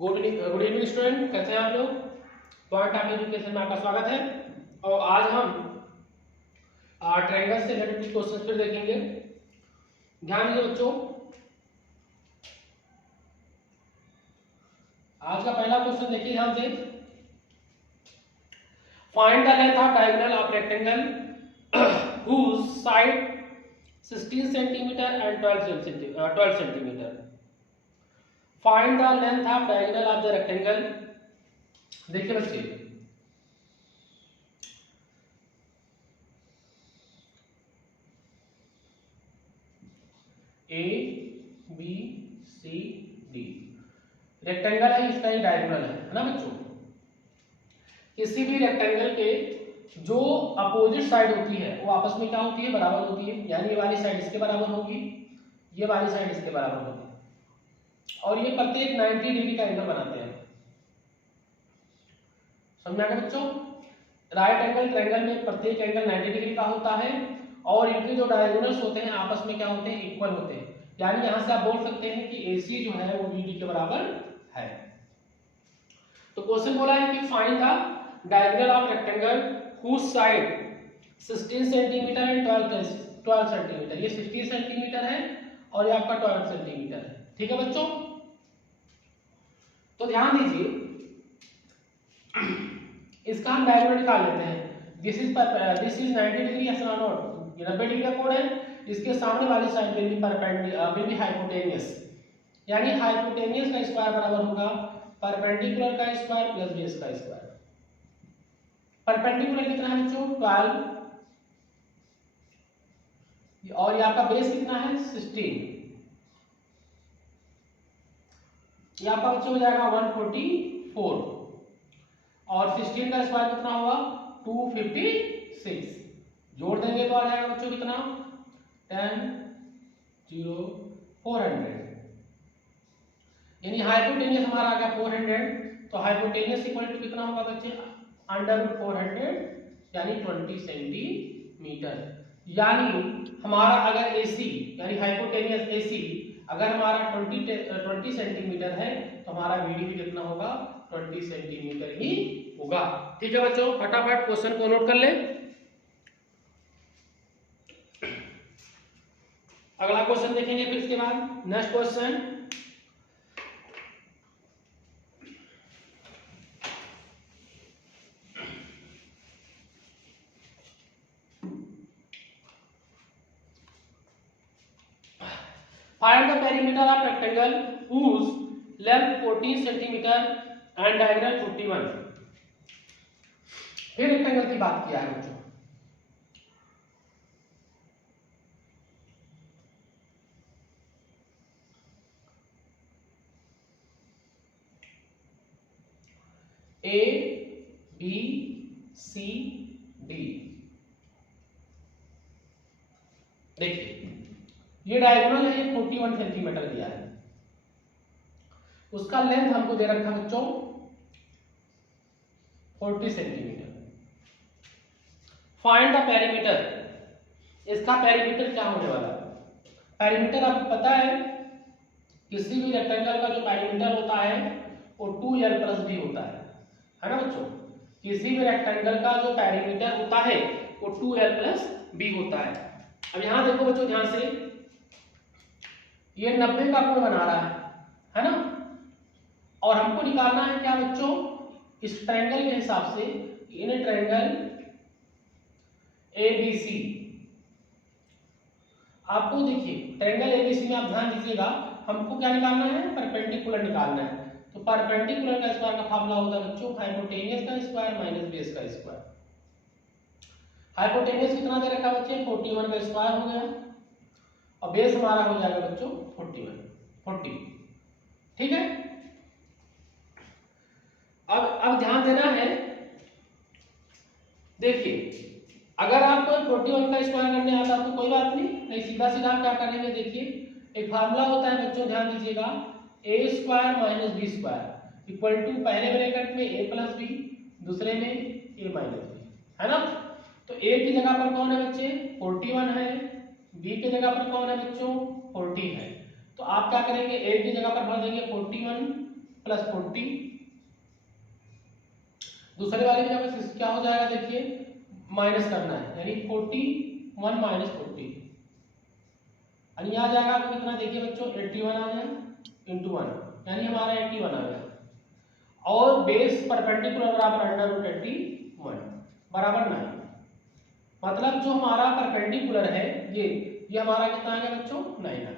Good evening student, कैसे हैं आप लोग। पॉइंट ऑफ एजुकेशन में आपका स्वागत है। और आज हम ट्रायंगल से रिलेटेड क्वेश्चन फिर देखेंगे। ध्यान दीजिए बच्चों, आज का पहला क्वेश्चन देखिए ध्यान से। Find the length of diagonal of rectangle whose side 16 centimeter and 12 centimeter. Find the length of diagonal of the rectangle. देखिए बच्चे, A B C D rectangle है, इसका ही डायगोनल है ना बच्चों। किसी भी रेक्टेंगल के जो अपोजिट साइड होती है वो आपस में क्या होती है, बराबर होती है। यानी ये वाली साइड इसके बराबर होगी, ये वाली साइड इसके बराबर होगी, और ये प्रत्येक 90 डिग्री का एंगल बनाते हैं। समझा गया बच्चों। राइट एंगल ट्रायंगल में प्रत्येक एंगल 90 डिग्री का होता है, और इनके जो डायगोनल्स होते हैं आपस में क्या होते हैं, इक्वल होते हैं। यानी यहां से आप बोल सकते हैं कि AC जो है वो BD के बराबर है। तो क्वेश्चन बोला है कि find the diagonal of rectangle whose side 16 centimetre and 12 centimetre. ये 16 सेंटीमीटर है और ये आपका 12 सेंटीमीटर है। ठीक है बच्चों, तो ध्यान दीजिए, इसका हम डायगोनल निकाल लेते हैं। दिस इज 90 डिग्री, यस और नॉट। ये 90 डिग्री का कोण है, इसके सामने वाली side will be perpendicular, will be hypotenuse. यानी हाइपोटेनियस का स्क्वायर बराबर होगा परपेंडिकुलर का स्क्वायर प्लस बेस का स्क्वायर। परपेंडिकुलर कितना है बच्चों, 12, और ये आपका बेस कितना है, 16। ये आपका बच्चों हो जाएगा 144, और 16 का स्क्वायर कितना होगा, 256। जोड़ देंगे तो आ जाएगा बच्चों कितना, 10 0 400। यानी हाइपोटेनियस हमारा आ गया 400। तो हाइपोटेनियस इक्वल टू कितना होगा बच्चे, अंडर 400 यानी 20 सेंटीमीटर। यानी हमारा अगर AC यानी हाइपोटेनियस AC अगर हमारा 20 सेंटीमीटर है तो हमारा BD भी कितना होगा, 20 सेंटीमीटर ही होगा। ठीक है बच्चों, फटाफट क्वेश्चन को नोट कर ले। अगला क्वेश्चन देखेंगे फिर इसके बाद। Next question, find the perimeter of rectangle whose length 14 centimeter and diagonal 51। फिर रेक्टेंगल की बात किया है बच्चों। A B C D, देखिए ये डायगोनल है, ये 41 सेंटीमीटर दिया है। उसका लेंथ हमको दे रखा है बच्चों 40 सेंटीमीटर। फाइंड द पेरीमीटर, इसका पेरीमीटर क्या होने वाला है। पेरीमीटर आपको पता है, किसी भी रेक्टेंगल का जो पेरीमीटर होता है वो 2L + B होता है ना बच्चों। किसी भी रेक्टेंगल का जो पेरीमीटर होता है वो 2L + B होता है। अब यहां देखो बच्चों ध्यान से, ये 90 का कोण बना रहा है ना, और हमको निकालना है क्या बच्चों, इस ट्रायंगल के हिसाब से इन ट्रायंगल ABC। आपको देखिए ट्रायंगल ABC में आप ध्यान दीजिएगा, हमको क्या निकालना है, परपेंडिकुलर निकालना है। तो परपेंडिकुलर का स्क्वायर का फार्मूला होता है बच्चों हाइपोटेनियस का स्क्वायर माइनस बेस का स्क्वायर। हाइपोटेनियस कितना दे रखा है बच्चे, 41 का स्क्वायर हो गया, और बेस हमारा हो जाएगा बच्चों 40। ठीक है। अब ध्यान देना है, देखिए अगर आपको 41 का स्क्वायर करने आता तो कोई बात नहीं, सीधा सीधा आप क्या करेंगे, देखिए एक फार्मूला होता है बच्चों, ध्यान दीजिएगा, A² - B² इक्वल टू पहले ब्रैकेट में A + B, दूसरे में A - B, है ना। तो A की जगह पर कौन है बच्चे, 41 है, B की जगह पर कौन है बच्चों, 40 है। तो आप क्या करेंगे, A की जगह पर भर देंगे 41 प्लस 40। दूसरे वाले में क्या हो जाएगा देखिए, माइनस करना है, यानी 41 माइनस 40, यानी आ जाएगा आपको कितना देखिए बच्चों 81 आ गया इंटू 1, यानी हमारा 81 आ गया। और बेस परपेंडिकुलर बराबर √81 बराबर 9। मतलब जो हमारा परपेंडिकुलर है ये हमारा कितना आ गया बच्चों 9 आ गया।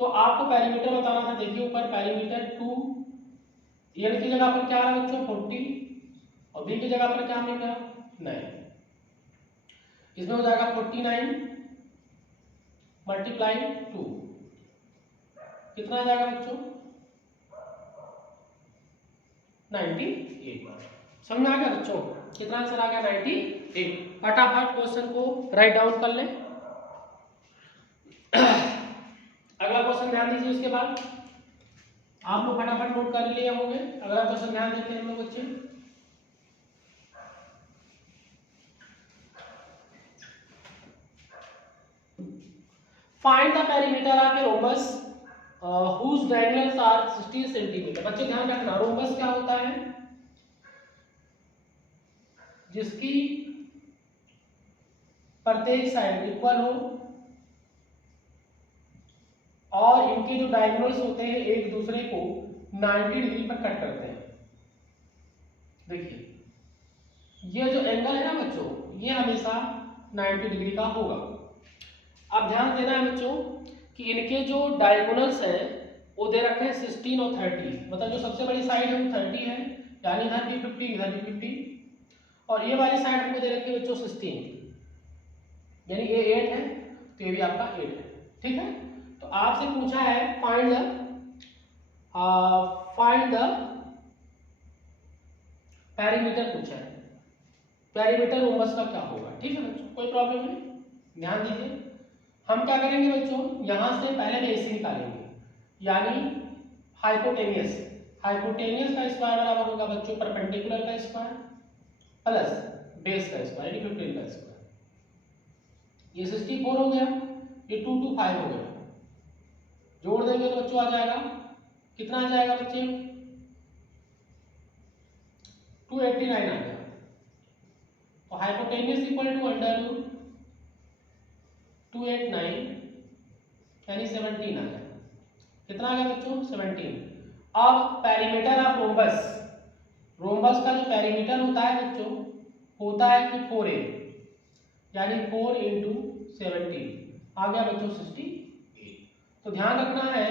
तो आपको पैरीमीटर बताना था, देखिए ऊपर पैरीमीटर 2, एल की जगह पर क्या आ रहा है बच्चों 40 और बी की जगह पर क्या मिलेगा 9। इसमें हो जाएगा 49 मल्टीप्लाई 2, कितना आ जाएगा बच्चों 98। समझ में आ गया बच्चों, कितना आंसर आ गया 98। फटाफट क्वेश्चन को राइट डाउन कर लें। अगला क्वेश्चन ध्यान दीजिए, उसके बाद आप लोग फटाफट नोट कर लिए होंगे। अगला क्वेश्चन ध्यान देते हैं हम लोग बच्चे। Find the perimeter of a rhombus whose diagonals are 60 centimetre. बच्चे ध्यान रखना, रोम्बस क्या होता है, जिसकी प्रत्येक साइड इक्वल हो और इनके जो डायगोनल्स होते हैं एक दूसरे को 90 डिग्री पर कट करते हैं। देखिए ये जो एंगल है ना बच्चों, ये हमेशा 90 डिग्री का होगा। अब ध्यान देना है बच्चों कि इनके जो डायगोनल्स हैं वो दे रखे हैं 16 और 30, मतलब जो सबसे बड़ी साइड है वो 30 है, यानी इधर भी 50 इधर भी 50, और ये वाली साइड हमको दे रखी है बच्चों 16, यानी ये 8 है तो ये भी आपका 8 है। ठीक है, तो आपसे पूछा है फाइंड द पेरीमीटर पूछा है, पेरीमीटर रोम्बस का क्या होगा। ठीक है बच्चों, कोई प्रॉब्लम नहीं, ध्यान दीजिए। हम क्या करेंगे बच्चों, यहां से पहले बेस निकालेंगे, यानी हाइपोटेनियस का स्क्वायर बराबर होगा बच्चों परपेंडिकुलर का स्क्वायर प्लस बेस का स्क्वायर यानी 15 का स्क्वायर। ये 64 हो गया, ये 225 हो गया, जोड़ देंगे तो बच्चों आ जाएगा कितना आ जाएगा बच्चे 289 आ गया। तो hypotenuse equal to under root 289 यानी 17 आ गया। कितना आ गया बच्चों 17। अब पेरीमीटर ऑफ रोम्बस का जो पेरीमीटर होता है बच्चों होता है कि 4a, यानी 4 इंटू 17 आ गया बच्चों 68। तो ध्यान रखना है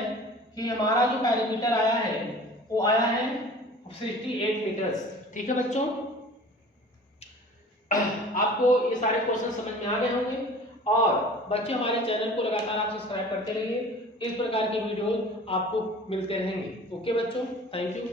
कि हमारा जो पेरीमीटर आया है वो आया है 68 मीटर्स। ठीक है बच्चों, आपको ये सारे क्वेश्चन समझ में आ गए होंगे, और बच्चे हमारे चैनल को लगातार आप सब्सक्राइब करते रहिए, इस प्रकार के वीडियो आपको मिलते रहेंगे। ओके बच्चों, थैंक यू।